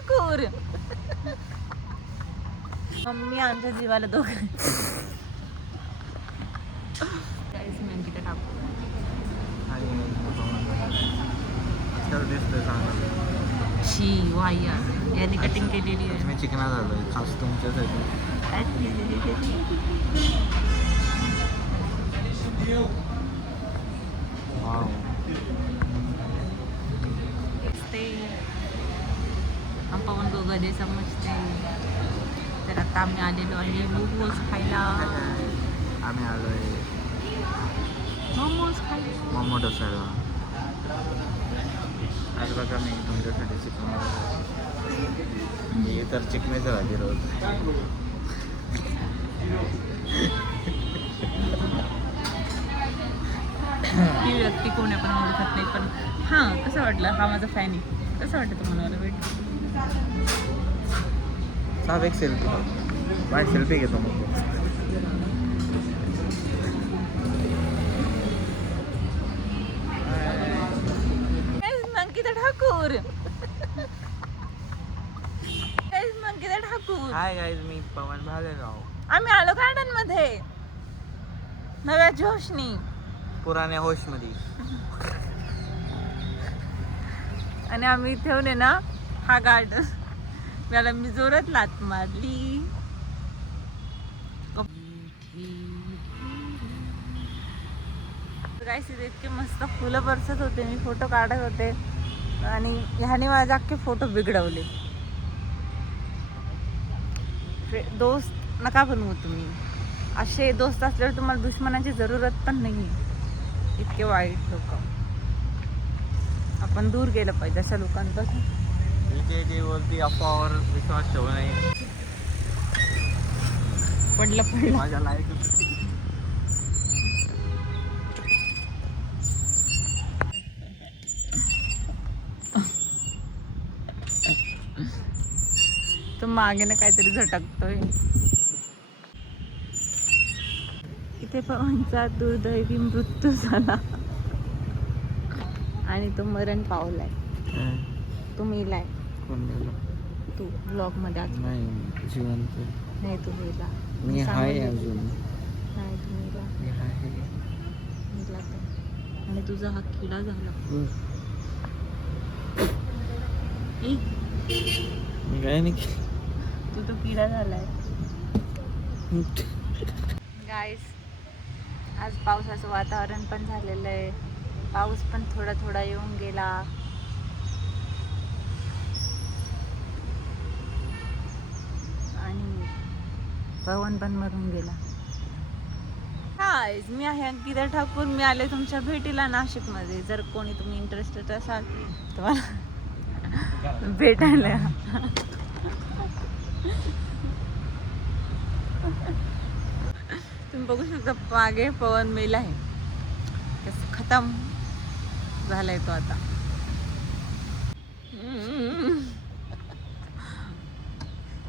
Thakur. Mummy आमच्या जीवाला दोघं. अंकिता ठाकूर. शी वाया यांनी कटिंग केलेली आहे. मी चिकना झालोय खास तुमच्यासाठी. वाव. हम पवन दोघं समजते. तर आता आम्ही आलेलो आहे मोमोज खायला. आम्ही आलोय मोमोज खायला. मोमो डोसाला. आज बघा मी तुमच्यासाठी चिकन हे तर चिकनेच राहते रोज. ही व्यक्ती कोण आहे पण ओळखत नाही. पण हां कसं वाटलं? हा माझा फॅन आहे. कसं वाटतं तुम्हाला? भेट साहेब एक सेल्फी. बाय सेल्फी घेतो मग. अंकिता ठाकूर. अंकिता ठाकूर. हाय गाईज, मी पवन भालेराव. आम्ही आलो गार्डन मध्ये नव्या जोशनी. पुराण्या होश मध्ये. आणि आम्ही ठेवले ना हा गार्डन. त्याला मी जोरात लात मारली. गाईस इतके मस्त फुलं बरसत होते. मी फोटो काढत होते आणि ह्याने माझे अख्खे फोटो बिघडवले. दोस्त नका बनवू तुम्ही. असे दोस्त असल्यावर तुम्हाला दुश्मनाची जरूरत पण नाही. इतके वाईट लोक. आपण दूर गेलं पाहिजे अशा लोकांपासून. इथे वरती अफवावर विश्वास ठेवू नये. पडलं माझ्या लायक. तो मागे ना काहीतरी झटकतोय. इथे पवनचा दुर्दैवी मृत्यू झाला आणि तो मरण पावलाय. तो मेलाय. कोण गेलो? तू ब्लॉग मध्ये आज नाही जिवंत. नाही तू मेला. मी हाय अजून. नाही तू मेला. मी हाय. मेला तो. आणि तुझा हा किडा झाला. मी काय नाही. तू तो किडा झालाय. गाईस आज पावसाचं वातावरण पण झालेलं आहे. पाऊस पण थोडा थोडा येऊन गेला. आणि पवन पण मरून गेला. हाय मी आहे अंकिता ठाकूर. मी आले तुमच्या भेटीला नाशिकमध्ये. जर कोणी तुम्ही इंटरेस्टेड असाल तुम्हाला भेटायला. तुम्ही बघू शकता मागे पवन मेला आहे. कसं खतम झालाय तो आता.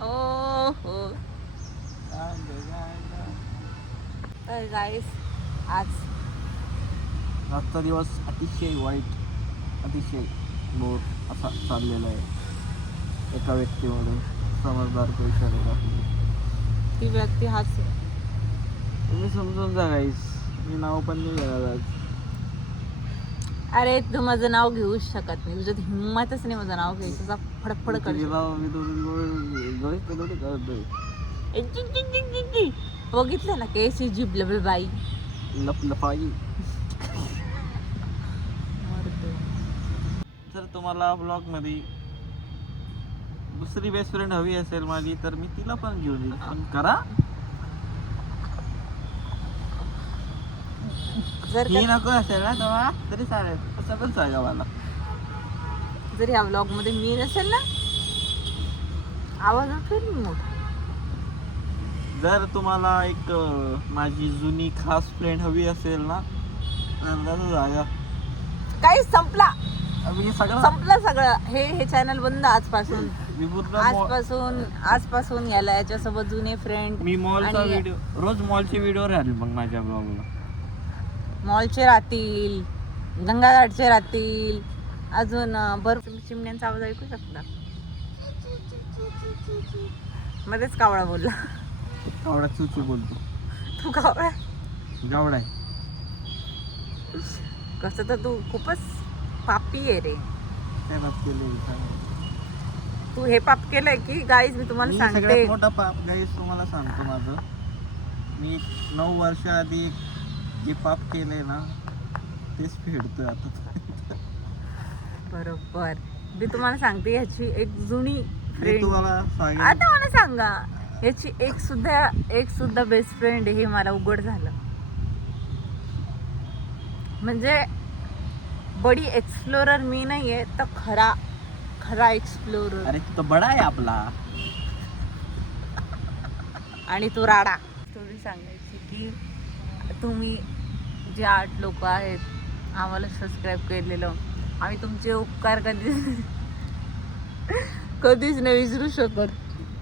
ओ हो तर गाईस आज आजचा दिवस अतिशय वाईट, अतिशय बोर असा चाललेला आहे. एका व्यक्तीमुळे समजदार पैशाला ती व्यक्ती हाच आहे. तुम्ही समजून जा गाईस. मी नाव पण नाही घेणार आज. अरे तू माझं नाव घेऊच शकत नाही. तुझ्यात हिंमतच नाही माझं नाव घ्यायचं. फडफड कर. बघितलं ना केस जीभ लबल बाई लपलपाई. जर तुम्हाला ब्लॉग मध्ये दुसरी बेस्ट फ्रेंड हवी असेल माझी तर मी तिला पण घेऊन येईल. पण करा. जर ही नको असेल ना तेव्हा तरी चालेल. असं पण सांगा मला. जर या ब्लॉग मध्ये मी नसेल ना आवाज असेल मोठा. जर तुम्हाला एक माझी जुनी खास फ्रेंड हवी असेल ना तर जागा. काही संपला. मी सगळं संपलं सगळं. हे चॅनल बंद आजपासून. आजपासून याला याच्यासोबत जुने फ्रेंड. मी मॉलचा व्हिडिओ रोज मॉलचे व्हिडिओ राहील मग माझ्या ब्लॉगला. मॉलचे राहतील, गंगाघाटचे राहतील, अजून भरपूर चिमण्यांचा आवाज ऐकू शकता. मध्येच कावळा बोलला. कावडा चुचू बोलतो. तू कावळा गावडा आहे. कसं तर तू खूपच पापी आहे रे. काय बाप केलं? तू हे पाप केलंय की गाईज मी तुम्हाला सांगते. सगळ्यात मोठा पाप गाईस तुम्हाला सांगतो माझं. मी 9 वर्ष आधी जे पाप केलंय ना तेच फेडतोय आता. बरोबर. मी तुम्हाला सांगते ह्याची एक जुनी मी फ्रेंड. तुम्हाला सांगेन. आता मला सांगा याची एक सुद्धा बेस्ट फ्रेंड हे मला उघड झालं. म्हणजे बडी एक्सप्लोरर मी नाहीये तर खरा एक्सप्लोरर. अरे तू तर बडा आहे आपला. आणि तो राडा. स्टोरी सांगायची की तुम्ही जे 8 लोक आहेत आम्हाला सबस्क्राईब केलेलं, आम्ही तुमचे उपकार कधीच नाही विसरू शकत.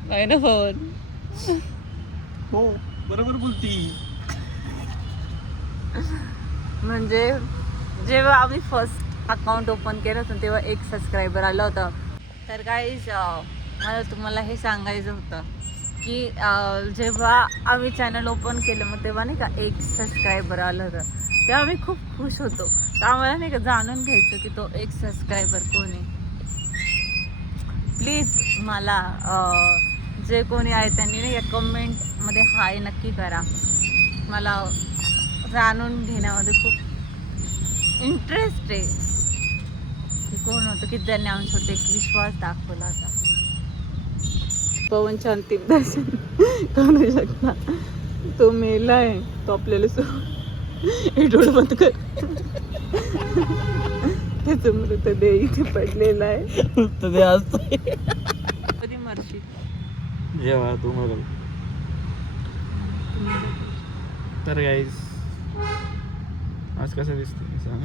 काय ना फोन. हो बरोबर बोलती. म्हणजे जेव्हा आम्ही फर्स्ट अकाउंट ओपन केलं होतं तेव्हा 1 सबस्क्रायबर आला होता. तर गाईज मला तुम्हाला हे सांगायचं होतं की जेव्हा आम्ही चॅनल ओपन केलं मग तेव्हा नाही का 1 सबस्क्रायबर आलं होतं, तेव्हा आम्ही खूप खुश होतो. तर आम्हाला नाही का जाणून घ्यायचं की तो 1 सबस्क्रायबर कोण आहे. प्लीज मला जे कोणी आहे त्यांनी नाही का कमेंटमध्ये हाय नक्की करा. मला जाणून घेण्यामध्ये खूप इंटरेस्ट आहे की कोण होतं की त्यांनी आमच्यावर एक विश्वास दाखवला होता. पवन शांती दर्शन करू शकता. तो मेला आहे, तो आपल्याला डोळं बंद कर. त्याचं मृतदेह इथे पडलेला आहे. मृतदेह असतोय. कधी मरशील? जेव्हा तू मग. तर गाईज आज कसं दिसतं सांग.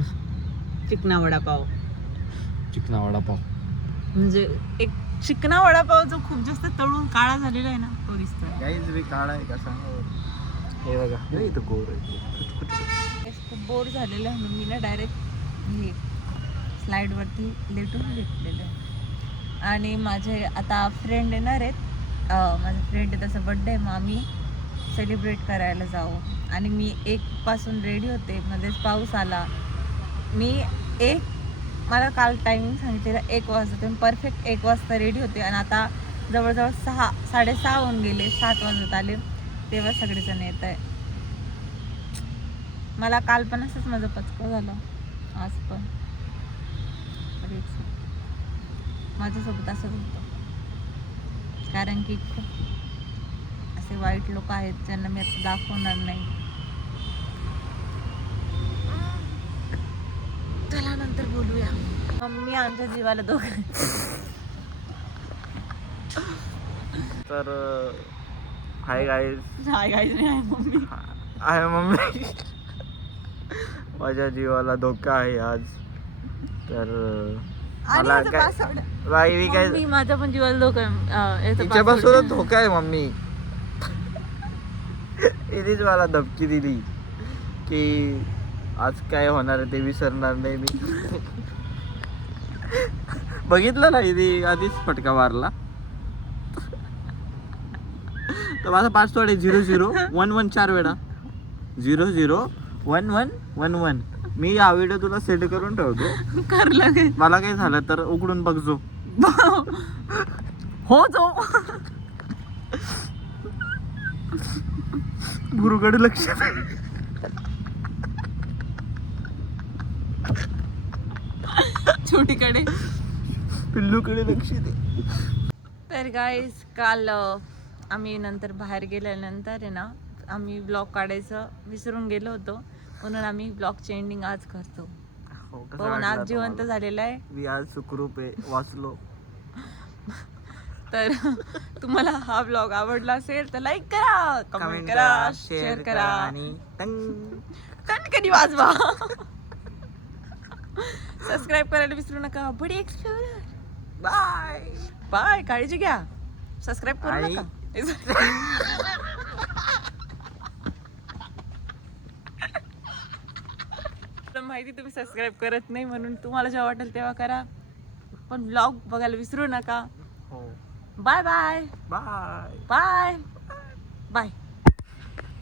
चिकना वडापाव. चिकना वडापाव म्हणजे एक चिकना वडापाव जो खूप जास्त तळून काळा झालेला आहे ना तो दिसतो. गाईज मी काढा आहे का सांगा. हे बघा हे इथं गोर आहे. खूप बोर झालेलं आहे म्हणून मी ना डायरेक्ट हे स्लाईडवरती लेटून घेतलेलं आहे. आणि माझे आता फ्रेंड येणार आहेत. माझा फ्रेंड आहे त्याचा बड्डे आहे, मग आम्ही सेलिब्रेट करायला जाऊ. आणि मी 1 पासून रेडी होते, मध्येच पाऊस आला. मला काल टायमिंग सांगितलेलं 1 वाजता, परफेक्ट 1 वाजता रेडी होते. आणि आता जवळजवळ 6:30 होऊन गेले, 7 वाजत आले तेव्हा सगळेजण येत आहे. मला काल पण असंच माझं पचकं झालं, आज पण माझ्यासोबत असंच होतं. कारण की खूप असे वाईट लोक आहेत ज्यांना मी आता दाखवणार नाही. चला नंतर बोलूया. मम्मी आमच्या जीवाला दोघं. तर हाय गाईज. हाय गाईज नाही, हाय मम्मी. आहे मम्मी. माझ्या जीवाला धोका आहे आज. तर मला काय मम्मी माझ्या पण जीवाला धोका तिच्यापासूनच धोका आहे मम्मी. इथेच मला धमकी दिली की आज काय होणार आहे ते विसरणार नाही मी. बघितलं ना इथे आधीच फटका मारला. तर माझा पासवर्ड आहे 0011 4 वेळा 001111. मी हा व्हिडिओ तुला सेट करून ठेवतो. करलं मला काही झालं तर उघडून बघजो. हो जो गुरुकडे लक्ष छोटीकडे पिल्लूकडे लक्ष दे. तर गाईज काल आम्ही नंतर बाहेर गेल्यानंतर आहे ना आम्ही ब्लॉग काढायचं विसरून गेलो होतो, म्हणून आम्ही ब्लॉगची एंडिंग आज करतो. पवन आज जिवंत झालेला आहे. मी आज सुखरूप आहे, वाचलो. तर तुम्हाला हा ब्लॉग आवडला असेल तर लाईक करा, कमेंट करा, शेअर करा आणि कणकणी वाजवा. सबस्क्राईब करायला विसरू नका. Buddy Explorer. Bye bye. काळजी घ्या. सबस्क्राईब करू आणि- नका. माहिती तुम्ही सबस्क्राईब करत नाही म्हणून तुम्हाला जेव्हा वाटेल तेव्हा करा, पण ब्लॉग बघायला विसरू नका. हो bye bye bye. Bye bye.